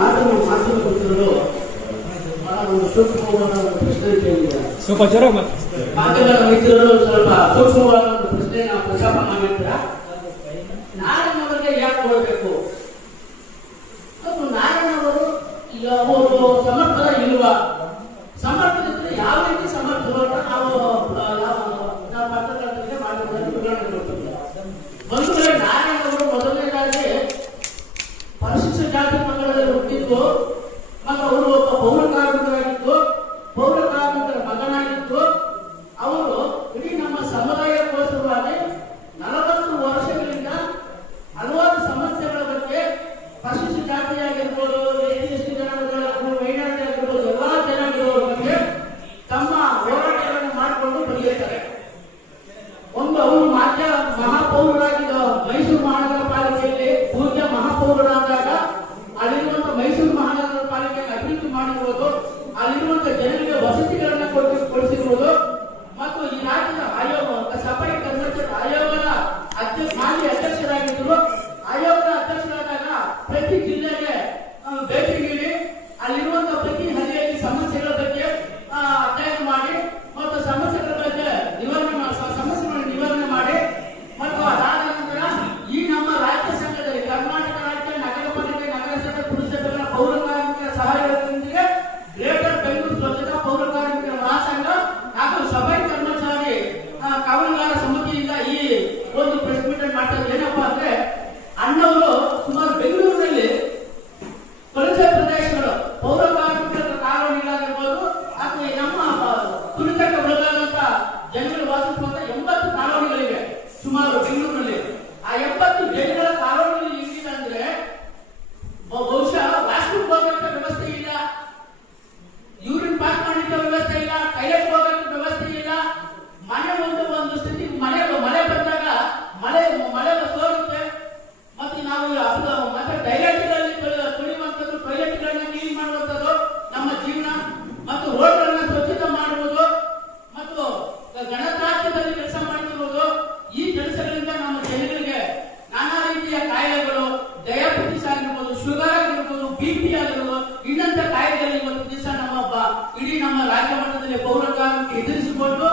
ಮಾಧ್ಯಮ ಮಿತ್ರರು ಬಹಳ ಒಂದು ಸೂಕ್ಷ್ಮವಾದ ಒಂದು ಪ್ರಶ್ನೆ ಕೇಳಿದ್ದಾರೆ. ಮಾಧ್ಯಮದ ಮಿತ್ರರು ಸ್ವಲ್ಪ ಸೂಕ್ಷ್ಮವಾದ ಒಂದು ಪ್ರಶ್ನೆಯನ್ನು ಪ್ರಸ್ತಾಪ ಮಾಡಿರ್ತೀರ. ನಾರಾಯಣವರಿಗೆ ಯಾಕೆ ಕೊಡಬೇಕು? ನಾರಾಯಣವರು ಅವರು ಸಮರ್ಥರ ಇಲ್ವಾ? ಸಮರ್ಥರಿದ್ರೆ ಯಾವ ರೀತಿ ಸಮರ್ಥರು ಅಂತ ನಾವು ಪತ್ರಕರ್ತರಿಗೆ ಮಾಡಿಕೊಳ್ಳುತ್ತೇವೆ. ಒಂದು ವೇಳೆ ನಾರಾಯಣವರು ಮೊದಲನೇದಾಗಿ ಪರಿಶಿಷ್ಟ ಜಾತಿ ಮಕ್ಕಳಲ್ಲಿ ಹುಟ್ಟಿದ್ದು ಮತ್ತು ಅವರು ಒಬ್ಬ ಪೌರ ಕಾರ್ಮಿಕರಾಗಿದ್ದು, ಪೌರ ಕಾರ್ಮಿಕರ ಮಗನಾಗಿದ್ದು, ಅವರು ಇಡೀ ನಮ್ಮ ಸಮುದಾಯಕ್ಕೋಸ್ಕರವಾಗಿ 40 ವರ್ಷಗಳಿಂದ ಹಲವಾರು ಸಮಸ್ಯೆಗಳ ಬಗ್ಗೆ ಪರಿಶಿಷ್ಟ ಜಾತಿಯಾಗಿರ್ಬೋದು, ಎಸ್ಟಿ ಜನಾಂಗಗಳಾಗಿರ್ಬೋದು, ಮೈನಾರಿಟಿ ಆಗಿರ್ಬೋದು, ಎಲ್ಲಾ ಜನಾಂಗಗಳ ಬಗ್ಗೆ ತಮ್ಮ ಹೋರಾಟಗಳನ್ನು ಮಾಡಿಕೊಂಡು ಬಂದಿರ್ತಾರೆ. ಒಂದು ಅವರು ಮಹಾಪೌರರಾಗಿದ್ದ ಮೈಸೂರು ಮಹಾನಗರ ಪಾಲಿಕೆಯಲ್ಲಿ ಪೂಜ್ಯ ಮಹಾಪೌರರಾದಾಗ ಅಲ್ಲಿರುವಂತಹ ಮೈಸೂರು ಮಹಾನಗರ ಪಾಲಿಕೆಯನ್ನು ಅಭಿವೃದ್ಧಿ ಮಾಡಿರುವುದು, ಅಲ್ಲಿರುವಂತಹ ಜನರಿಗೆ ವಸತಿಗಳನ್ನ ಕೊಡಿಸಿರುವುದು ಮತ್ತು ಈ ರಾಜ್ಯದ ಆಯೋಗ ಸಫಾಯಿ ಕರ್ಮಚಾರಿ ಆಯೋಗದ ಮಾಜಿ ಅಧ್ಯಕ್ಷರಾಗಿದ್ದರು. ಆಯೋಗದ ಅಧ್ಯಕ್ಷರಾದಾಗ ಪ್ರತಿ ಜಿಲ್ಲೆಗೆ ಭೇಟಿ ನೀಡಿ ಅಲ್ಲಿರುವಂತಹ ಪ್ರತಿ ಹಳ್ಳಿಯಲ್ಲಿ ಸಮಸ್ಯೆಗಳ ಬಗ್ಗೆ ಅಧ್ಯಯನ ಮಾಡಿ ಮತ್ತು ಸಮಸ್ಯೆಗಳ ಬಗ್ಗೆ ಸಮಸ್ಯೆಗಳನ್ನು ನಿವಾರಣೆ ಮಾಡಿ ಮತ್ತು ಅದಾದ ನಂತರ ಈ ನಮ್ಮ ರಾಜ್ಯ ಸಂಘದಲ್ಲಿ ಕರ್ನಾಟಕ ರಾಜ್ಯ ನಗರ ಪಾಲಿಕೆ, ನಗರಸಭೆ, ಪುರಸಭೆಗಳ ಪೌರ ಕಾರ್ಮಿಕರ ಸಹಯೋಗದೊಂದಿಗೆ ಗ್ರೇಟರ್ ಬೆಂಗಳೂರು ಸ್ವಚ್ಛತಾ ಪೌರ ಕಾರ್ಮಿಕರ ಮಹಾಸಂಘ ಹಾಗೂ ಸಫಾಯಿ ಕರ್ಮಚಾರಿ ಕಾವಲುಗಾರ ಸಮಿತಿಯಿಂದ ಈ ಒಂದು ಪ್ರೆಸ್ ಮೀಟ್ ಮಾಡ್ತಾ ಇದ್ದಾರೆ. ಏನಪ್ಪಾ ಅಂದ್ರೆ, ಅಣ್ಣವರು ಸುಮಾರು ಬೆಂಗಳೂರಿನಲ್ಲಿ ಪರಿಸರ ಪ್ರದೇಶಗಳು ಪೌರ ಕಾರ್ಮಿಕರ ಕಾಲೋನಿಗಳಾಗಿರ್ಬೋದು ಅಥವಾ ನಮ್ಮ ತುಳಿತಕ್ಕೆ ಒಳಗಾದಂತ ಜನಗಳು ವಾಸಿಸುವಂತ 80 ಕಾಲೋನಿಗಳಿವೆ ಸುಮಾರು ಬೆಂಗಳೂರಿನಲ್ಲಿ. ಆ 80 ಜನಗಳ ಕಾಲೋನಿಗಳು ಹೆಂಗಿದೆ ಅಂದ್ರೆ, ಬಹುಶಃ ವಾಶ್ರೂಮ್ ಹೋಗಕ್ಕೆ ವ್ಯವಸ್ಥೆ ಇಲ್ಲ, ಯೂರಿನ್ ಪಾಸ್ ಮಾಡಲಿಕ್ಕೆ ವ್ಯವಸ್ಥೆ ಇಲ್ಲ, ಟೈಲೆಟ್ ಹೋಗಕ್ಕೆ ವ್ಯವಸ್ಥೆ ಇಲ್ಲ. ಒಂದು ಸ್ಥಿತಿ ಮಳೆ ಬಂದಾಗ ಮಳೆ ಸೋರುತ್ತೆ. ಮತ್ತೆ ನಾವು ಮತ್ತೆ ಟೈಲೆಟ್ಗಳಲ್ಲಿ ತೊಳೆಯುವಂಥದ್ದು, ಟೈಲೆಟ್ಗಳನ್ನ ಕ್ಲೀನ್ ಮಾಡುವಂಥದ್ದು ನಮ್ಮ ಜೀವನ ಮತ್ತು ರೋಡ್ಗಳನ್ನ ಸ್ವಚ್ಛತೆ ಮಾಡುವುದು ಮತ್ತು ಗಣರಾಜ್ಯದಲ್ಲಿ ಕೆಲಸ ಮಾಡ್ತಿರುವುದು. ಈ ಕೆಲಸಗಳಿಂದ ನಮ್ಮ ಜನಗಳಿಗೆ ನಾನಾ ರೀತಿಯ ಕಾಯಿಲೆಗಳು, ಡಯಾಬಿಟಿಸ್ ಆಗಿರ್ಬೋದು, ಶುಗರ್ ಆಗಿರ್ಬೋದು, BP ಆಗಿರ್ಬೋದು, ಇನ್ನಂತ ಕಾಯಿಲೆಗಳು ಇವತ್ತು ದಿವಸ ಇಡೀ ನಮ್ಮ ರಾಜ್ಯ ಮಟ್ಟದಲ್ಲಿ ಪೌರ ಕಾರ್ಮಿಕರು ಎದುರಿಸಿಕೊಂಡು